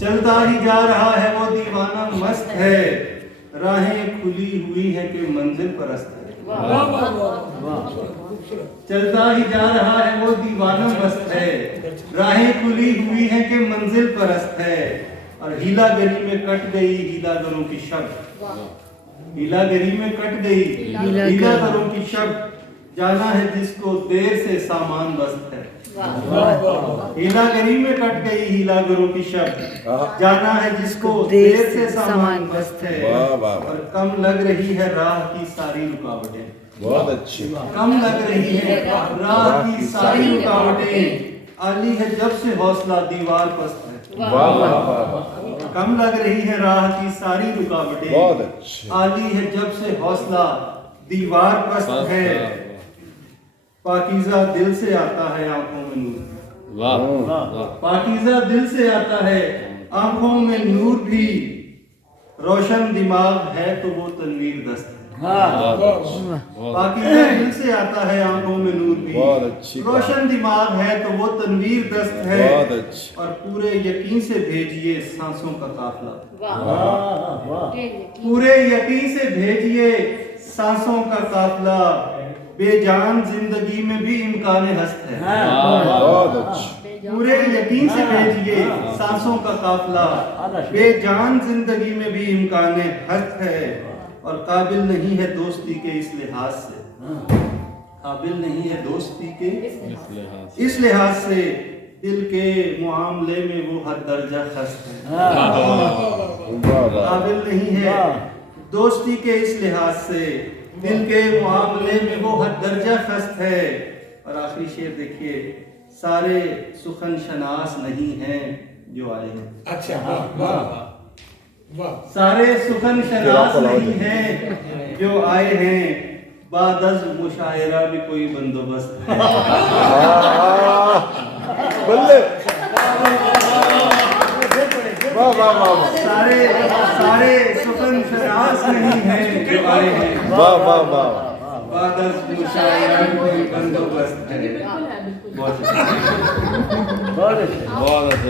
چلتا ہی جا رہا ہے وہ دیوانہ مست ہے، راہیں کھلی ہوئی ہیں کہ منزل پرست ہے۔ چلتا ہی جا رہا ہے وہ دیوانہ مست ہے، راہیں کھلی ہوئی ہیں کہ منزل پرست ہے، اور ہیلا گری میں کٹ گئی ہیلا گروں کی شب، ہیلا گری میں کٹ گئی ہیلا گروں کی شب، جانا ہے جس کو دیر سے سامان بست ہے۔ ہیلا گری میں کٹ گئی ہیلا گروں کی شب، جانا ہے جس کو دیر سے سامان بست ہے، اور کم لگ رہی ہے راہ کی ساری رکاوٹیں، بہت اچھی، کم لگ رہی ہے راہ کی ساری رکاوٹیں، عالی ہے جب سے حوصلہ دیوار پست ہے۔ واہ واہ واہ، کم لگ رہی ہے راہ کی ساری رکاوٹیں، بہت اچھی، عالی ہے جب سے حوصلہ دیوار پست ہے، پاکیزہ دل سے آتا ہے آنکھوں میں نور، پاکیزہ دل سے آتا ہے آنکھوں میں نور بھی، روشن دماغ ہے تو وہ تنویر دست ہے۔ پاکیزہ دل سے آتا ہے آنکھوں میں نور بھی، بہت اچھی، روشن دماغ ہے تو وہ تنویر دست ہے، بہت اچھی، اور پورے یقین سے بھیجئے سانسوں کا قافلہ، پورے یقین سے بھیجئے سانسوں کا قافلہ، بے جان زندگی میں بھی امکان ہست ہے۔ بہت اچھی، پورے یقین سے بھیجئے سانسوں کا قافلہ، بے جان زندگی میں بھی امکان ہست ہے، اور قابل نہیں ہے دوستی کے اس لحاظ سے، قابل نہیں ہے دوستی کے اس لحاظ سے، دل کے معاملے میں وہ ہر درجہ خست ہے۔ قابل نہیں ہے دوستی کے اس لحاظ سے، دل کے معاملے میں وہ ہر درجہ خست ہے، اور آخری شعر دیکھیے، سارے سخن شناس نہیں ہیں جو آئے ہیں، اچھا، سارے سخن شناس نہیں ہیں جو آئے ہیں، بعد از مشاعرہ بھی کوئی بندوبست ہے۔ بلے، واہ واہ واہ، سارے سخن شناس نہیں ہیں جو آئے ہیں، واہ واہ واہ، بعد از مشاعرہ بھی کوئی بندوبست ہے۔ بہت شکریہ۔ بہت اچھا۔